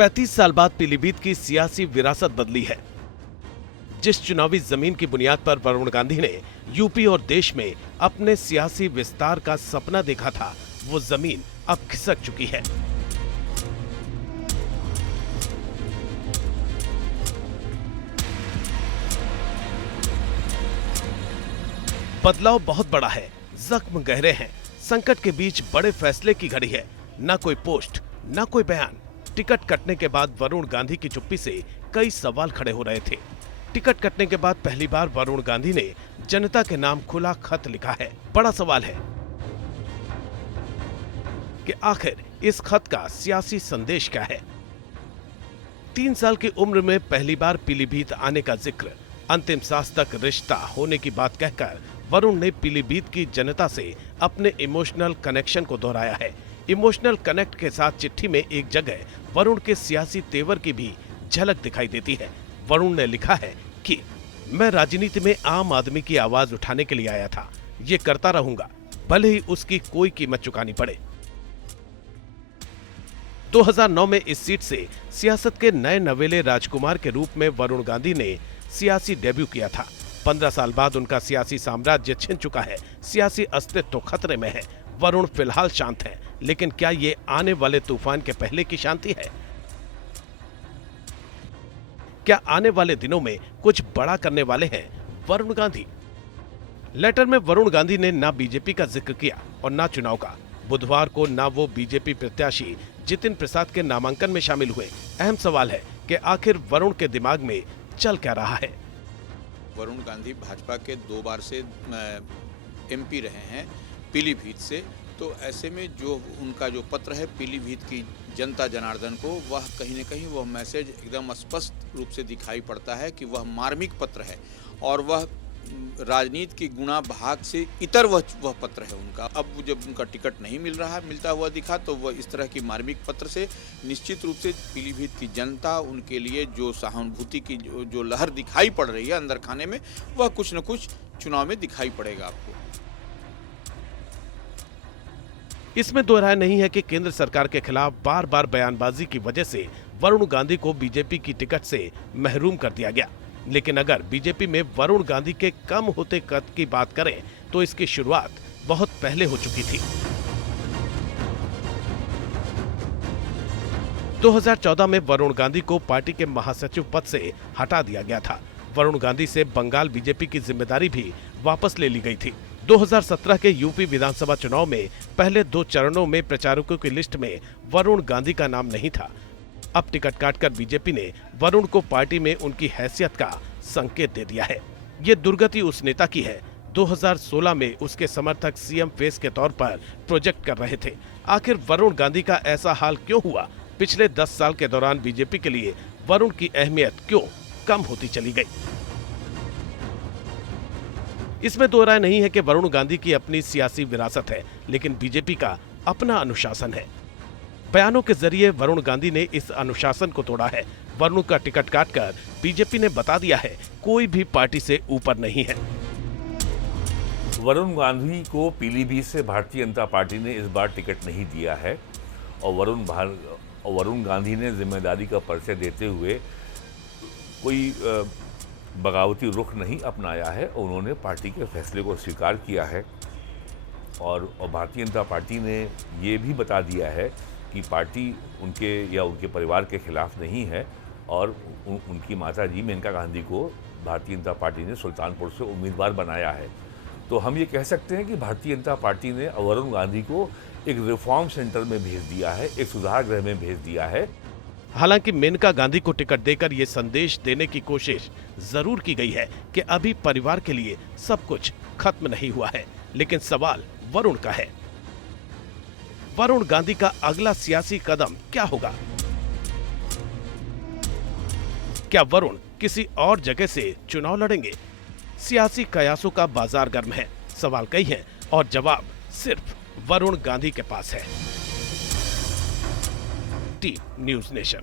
35 साल बाद पीलीभीत की सियासी विरासत बदली है। जिस चुनावी जमीन की बुनियाद पर वरुण गांधी ने यूपी और देश में अपने सियासी विस्तार का सपना देखा था, वो जमीन अब खिसक चुकी है। बदलाव बहुत बड़ा है, जख्म गहरे हैं। संकट के बीच बड़े फैसले की घड़ी है। न कोई पोस्ट, न कोई बयान। टिकट कटने के बाद वरुण गांधी की चुप्पी से कई सवाल खड़े हो रहे थे। टिकट कटने के बाद पहली बार वरुण गांधी ने जनता के नाम खुला खत लिखा है। बड़ा सवाल है कि आखिर इस खत का सियासी संदेश क्या है। 3 साल की उम्र में पहली बार पीलीभीत आने का जिक्र, अंतिम सांस तक रिश्ता होने की बात कहकर वरुण ने पीलीभीत की जनता से अपने इमोशनल कनेक्शन को दोहराया है। इमोशनल कनेक्ट के साथ चिट्ठी में एक जगह वरुण के सियासी तेवर की भी झलक दिखाई देती है। वरुण ने लिखा है कि मैं राजनीति में आम आदमी की आवाज उठाने के लिए आया था। ये करता रहूंगा, भले ही उसकी कोई कीमत चुकानी पड़े। 2009 में इस सीट से सियासत के नए नवेले राजकुमार के रूप में वरुण गांधी ने सियासी डेब्यू किया था। 15 साल बाद उनका सियासी साम्राज्य छिन चुका है। सियासी अस्तित्व खतरे में है। वरुण फिलहाल शांत हैं, लेकिन क्या ये आने वाले तूफान के पहले की शांति है? क्या आने वाले दिनों में कुछ बड़ा करने वाले हैं वरुण गांधी? लेटर में वरुण गांधी ने ना बीजेपी का जिक्र किया और ना चुनाव का। बुधवार को ना वो बीजेपी प्रत्याशी जितिन प्रसाद के नामांकन में शामिल हुए। अहम सवाल है कि आखिर वरुण के दिमाग में चल क्या रहा है। वरुण गांधी भाजपा के 2 बार से एमपी रहे हैं पीलीभीत से, तो ऐसे में जो उनका जो पत्र है पीलीभीत की जनता जनार्दन को, वह कहीं न कहीं वह मैसेज एकदम स्पष्ट रूप से दिखाई पड़ता है कि वह मार्मिक पत्र है और वह राजनीति की गुणा भाग से इतर वह पत्र है उनका। अब जब उनका टिकट नहीं मिलता हुआ दिखा, तो वह इस तरह की मार्मिक पत्र से निश्चित रूप से पीलीभीत की जनता, उनके लिए जो सहानुभूति की जो लहर दिखाई पड़ रही है अंदर खाने में, वह कुछ न कुछ चुनाव में दिखाई पड़ेगा आपको। इसमें दो राय नहीं है कि केंद्र सरकार के खिलाफ बार बार बयानबाजी की वजह से वरुण गांधी को बीजेपी की टिकट से महरूम कर दिया गया। लेकिन अगर बीजेपी में वरुण गांधी के कम होते कद की बात करें तो इसकी शुरुआत बहुत पहले हो चुकी थी। 2014 में वरुण गांधी को पार्टी के महासचिव पद से हटा दिया गया था। वरुण गांधी से बंगाल बीजेपी की जिम्मेदारी भी वापस ले ली गई थी। 2017 के यूपी विधानसभा चुनाव में पहले 2 चरणों में प्रचारकों की लिस्ट में वरुण गांधी का नाम नहीं था। अब टिकट काटकर बीजेपी ने वरुण को पार्टी में उनकी हैसियत का संकेत दे दिया है। ये दुर्गति उस नेता की है। 2016 में उसके समर्थक सीएम फेस के तौर पर प्रोजेक्ट कर रहे थे। आखिर वरुण गांधी का ऐसा हाल क्यों हुआ? पिछले 10 साल के दौरान बीजेपी के लिए वरुण की अहमियत क्यों कम होती चली गई? इसमें दो राय नहीं है कि वरुण गांधी की अपनी सियासी विरासत है, लेकिन बीजेपी का अपना अनुशासन है। बयानों के जरिए वरुण गांधी ने इस अनुशासन को तोड़ा है। वरुण का टिकट काटकर बीजेपी ने बता दिया है, कोई भी पार्टी से ऊपर नहीं है। वरुण गांधी को पीलीभीत से भारतीय जनता पार्टी ने इस बार टिकट नहीं दिया है और वरुण गांधी ने जिम्मेदारी का परिचय देते हुए कोई बगावती रुख नहीं अपनाया है। उन्होंने पार्टी के फैसले को स्वीकार किया है और भारतीय जनता पार्टी ने ये भी बता दिया है कि पार्टी उनके या उनके परिवार के खिलाफ नहीं है और उनकी माता जी मेनका गांधी को भारतीय जनता पार्टी ने सुल्तानपुर से उम्मीदवार बनाया है। तो हम ये कह सकते हैं कि भारतीय जनता पार्टी ने वरुण गांधी को एक रिफॉर्म सेंटर में भेज दिया है, एक सुधार गृह में भेज दिया है। हालांकि मेनका गांधी को टिकट देकर ये संदेश देने की कोशिश जरूर की गई है कि अभी परिवार के लिए सब कुछ खत्म नहीं हुआ है, लेकिन सवाल वरुण का है। वरुण गांधी का अगला सियासी कदम क्या होगा? क्या वरुण किसी और जगह से चुनाव लड़ेंगे? सियासी कयासों का बाजार गर्म है। सवाल कई हैं और जवाब सिर्फ वरुण गांधी के पास है। T news nation.